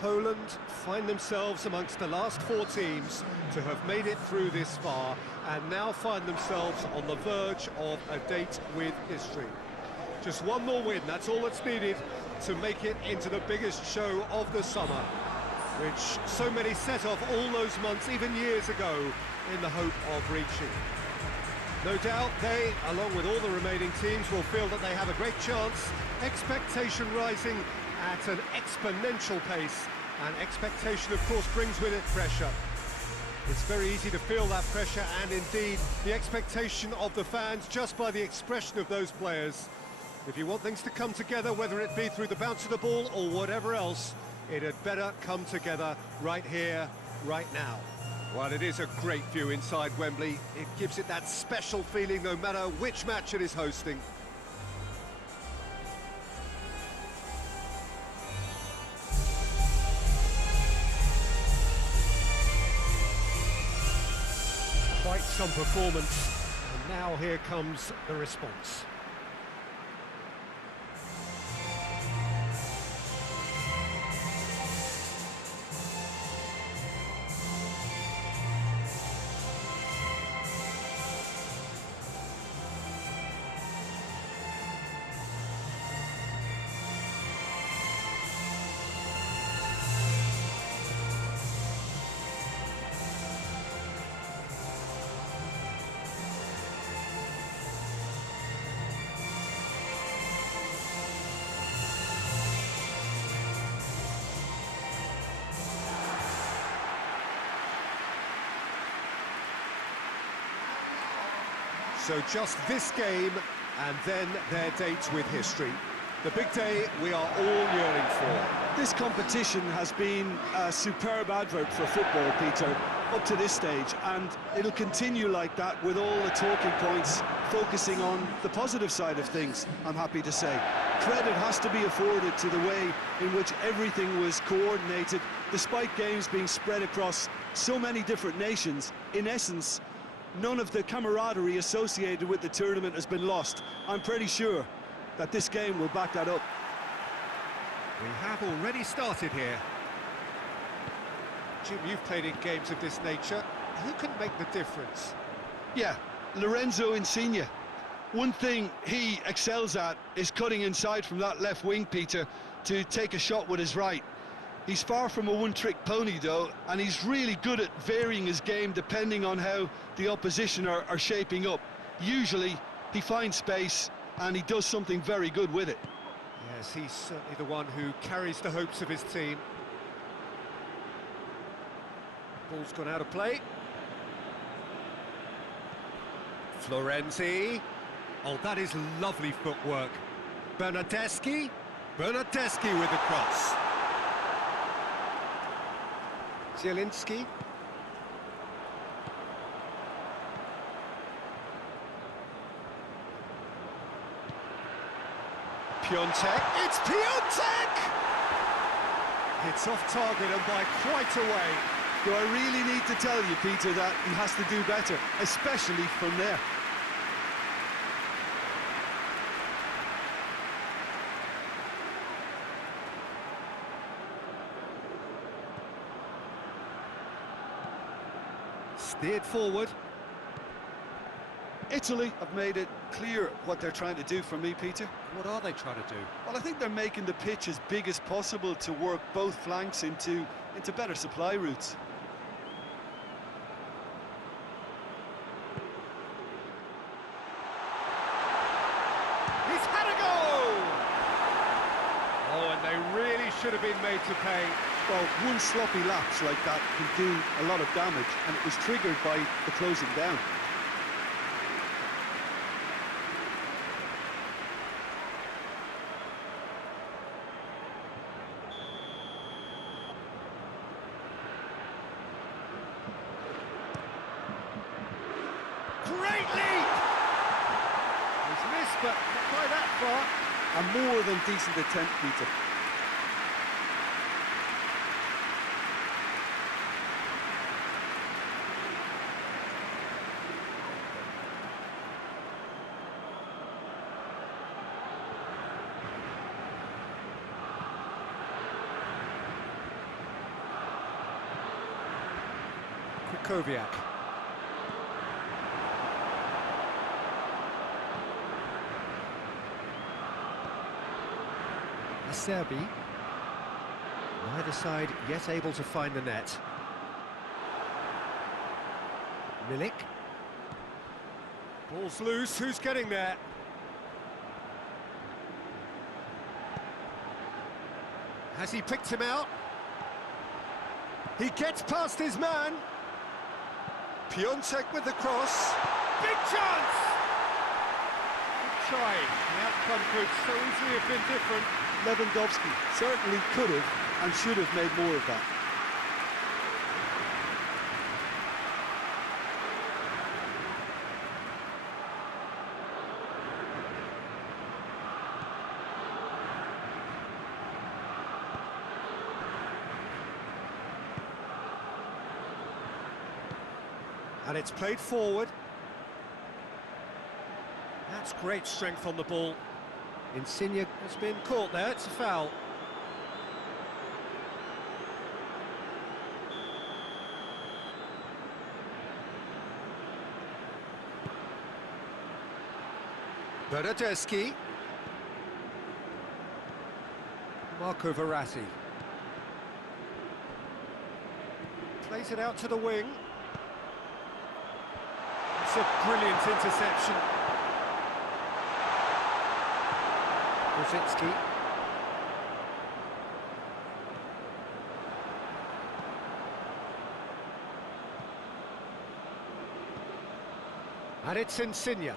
Poland find themselves amongst the last four teams to have made it through this far and now find themselves on the verge of a date with history. Just one more win, that's all that's needed to make it into the biggest show of the summer, which so many set off all those months, even years ago, in the hope of reaching. No doubt they, along with all the remaining teams, will feel that they have a great chance, expectation rising at an exponential pace, and expectation, of course, brings with it pressure. It's very easy to feel that pressure, and indeed the expectation of the fans just by the expression of those players. If you want things to come together, whether it be through the bounce of the ball or whatever else, it had better come together right here, right now. Well, it is a great view inside Wembley. It gives it that special feeling no matter which match it is hosting. Quite some performance, and now here comes the response. So just this game, and then their date with history. The big day we are all yearning for. This competition has been a superb advert for football, Peter, up to this stage, and it'll continue like that with all the talking points focusing on the positive side of things, I'm happy to say. Credit has to be afforded to the way in which everything was coordinated, despite games being spread across so many different nations. In essence, none of the camaraderie associated with the tournament has been lost. I'm pretty sure that this game will back that up. We have already started here. Jim, you've played in games of this nature. Who can make the difference? Yeah, Lorenzo Insigne. One thing he excels at is cutting inside from that left wing, Peter, to take a shot with his right. He's far from a one-trick pony, though, and he's really good at varying his game depending on how the opposition are shaping up. Usually, he finds space, and he does something very good with it. Yes, he's certainly the one who carries the hopes of his team. Ball's gone out of play. Florenzi. Oh, that is lovely footwork. Bernardeschi with the cross. Zielinski. Piontek. It's Piontek! It's off target and by quite a way. Do I really need to tell you, Peter, that he has to do better, especially from there? Steered forward. Italy have made it clear what they're trying to do for me, Peter. What are they trying to do? Well, I think they're making the pitch as big as possible to work both flanks into better supply routes. He's had a goal! Oh, and they really should have been made to pay. Well, one sloppy lapse like that can do a lot of damage, and it was triggered by the closing down. Great leap! He's missed, but not by that far. A more than decent attempt, Peter. Barkowiak. Serbi. Neither side yet able to find the net. Milik. Ball's loose, who's getting there? Has he picked him out? He gets past his man. Piontek with the cross. Big chance! Good try. The outcome could so easily have been different. Lewandowski certainly could have and should have made more of that. And it's played forward. That's great strength on the ball. Insigne has been caught there, it's a foul. Bernardeschi. Marco Verratti. Plays it out to the wing. It's a brilliant interception. Rosicki. And it's Insigne.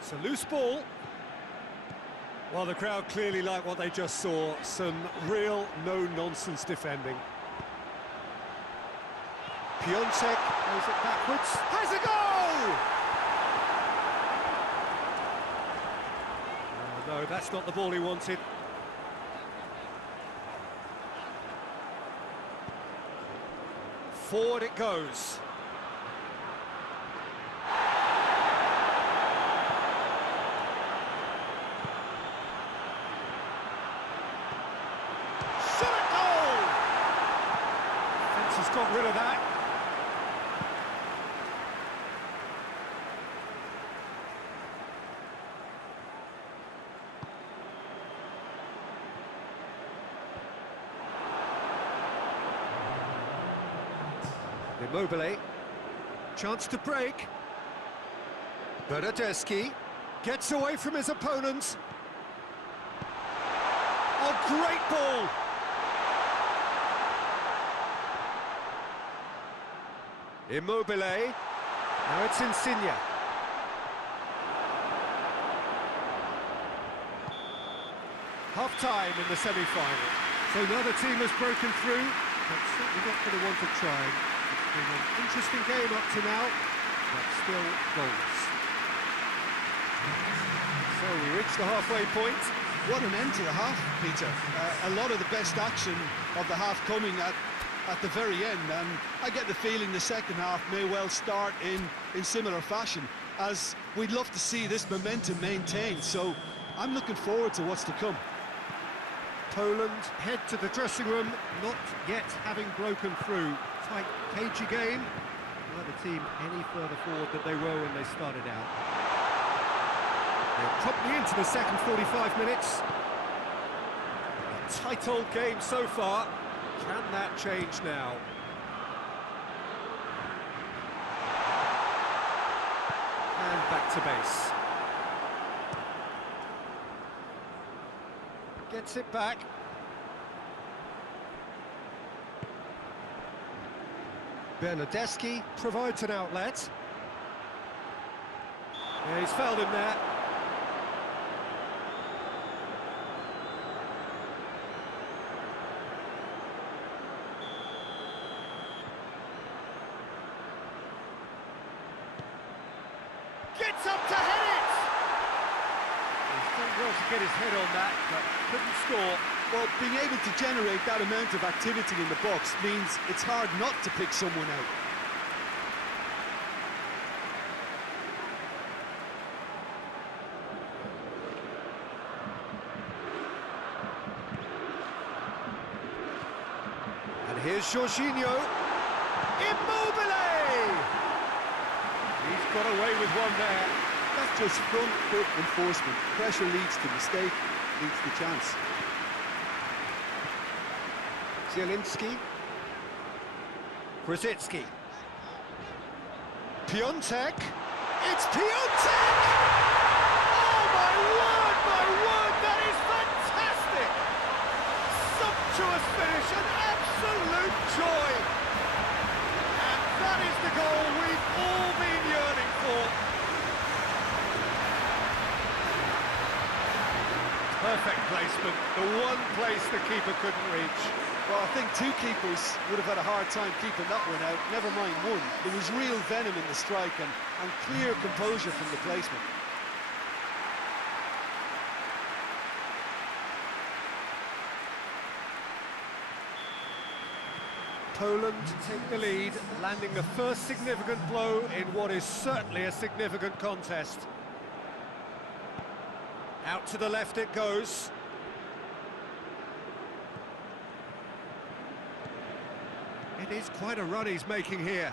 It's a loose ball. Well, the crowd clearly like what they just saw. Some real no-nonsense defending. Piontek plays it backwards. Has a goal! No, that's not the ball he wanted. Forward it goes. Shot at goal! Fence has got rid of that. Immobile, chance to break. Bernardeschi gets away from his opponent. Oh, great ball! Immobile, now it's Insigne. Half-time in the semi-final. So another team has broken through, but certainly not going to want to try. It's been an interesting game up to now, but still goals. So we reach the halfway point. What an end to the half, Peter. A lot of the best action of the half coming at the very end, and I get the feeling the second half may well start in similar fashion, as we'd love to see this momentum maintained, so I'm looking forward to what's to come. Poland head to the dressing room, not yet having broken through. Tight, cagey game. Neither team any further forward than they were when they started out. They're promptly into the second 45 minutes. A tight old game so far. Can that change now? And back to base. Gets it back. Bernardeschi provides an outlet. Yeah, he's fouled him there. Gets up to head it! He's done well to get his head on that, but couldn't score. Well, being able to generate that amount of activity in the box means it's hard not to pick someone out. And here's Jorginho. Immobile! He's got away with one there. That's just front foot enforcement. Pressure leads to mistake, leads to chance. Zielinski. Krasitsky. Piontek. It's Piontek! Oh my word, that is fantastic! Sumptuous finish, an absolute joy! And that is the goal we've all been yearning for. Perfect placement, the one place the keeper couldn't reach. Well, I think two keepers would have had a hard time keeping that one out, never mind one. There was real venom in the strike and clear composure from the placement. Poland take the lead, landing the first significant blow in what is certainly a significant contest. Out to the left it goes. It is quite a run he's making here.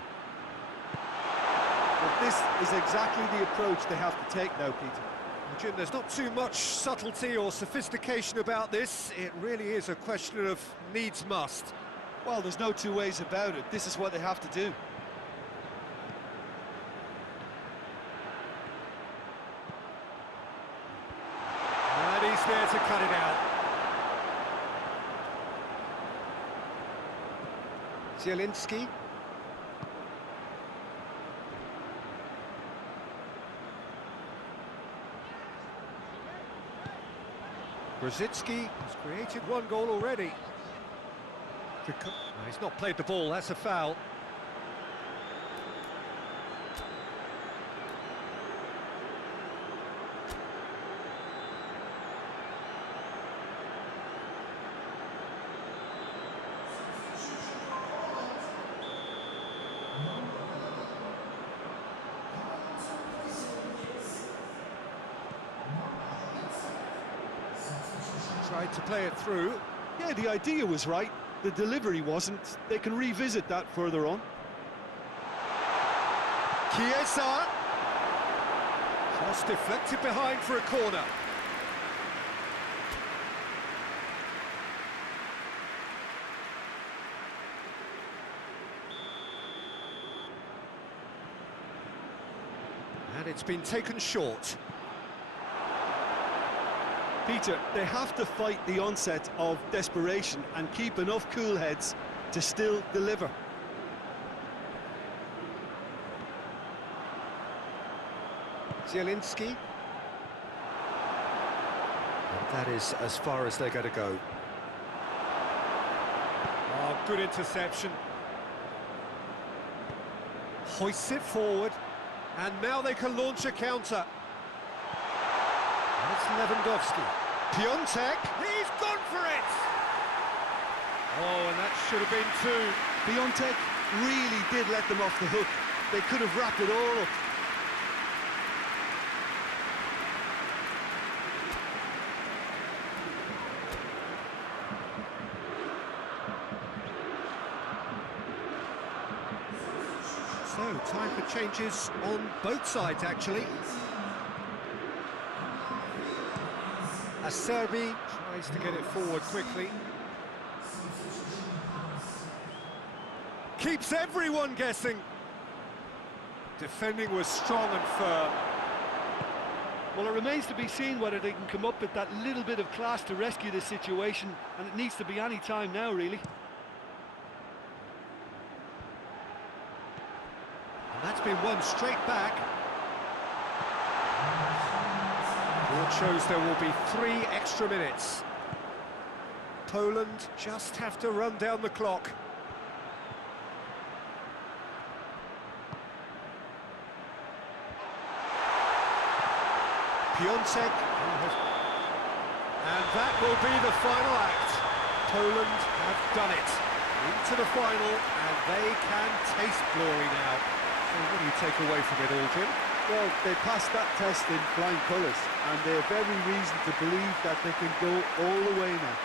But this is exactly the approach they have to take now, Peter. Well, Jim, there's not too much subtlety or sophistication about this. It really is a question of needs must. Well, there's no two ways about it. This is what they have to do. And he's there to cut it out. Zielinski. Krasitsky has created one goal already. No, he's not played the ball, that's a foul. Tried to play it through. Yeah, the idea was right. The delivery wasn't. They can revisit that further on. Chiesa. Cross deflected behind for a corner. And it's been taken short. Peter, they have to fight the onset of desperation and keep enough cool heads to still deliver. Zielinski. And that is as far as they're going to go. Oh, good interception. Hoists it forward. And now they can launch a counter. And it's Lewandowski. Piontek. He's gone for it! Oh, and that should have been two. Piontek really did let them off the hook. They could have wrapped it all up. So, time for changes on both sides, actually. Acerbi tries to get it forward quickly. Keeps everyone guessing. Defending was strong and firm. Well, it remains to be seen whether they can come up with that little bit of class to rescue this situation, and it needs to be any time now, really. And that's been won straight back. Board shows there will be 3 extra minutes. Poland just have to run down the clock. Piontek. And that will be the final act. Poland have done it. Into the final, and they can taste glory now. So what do you take away from it all, Jim? Well, they passed that test in flying colours, and they have every reason to believe that they can go all the way now.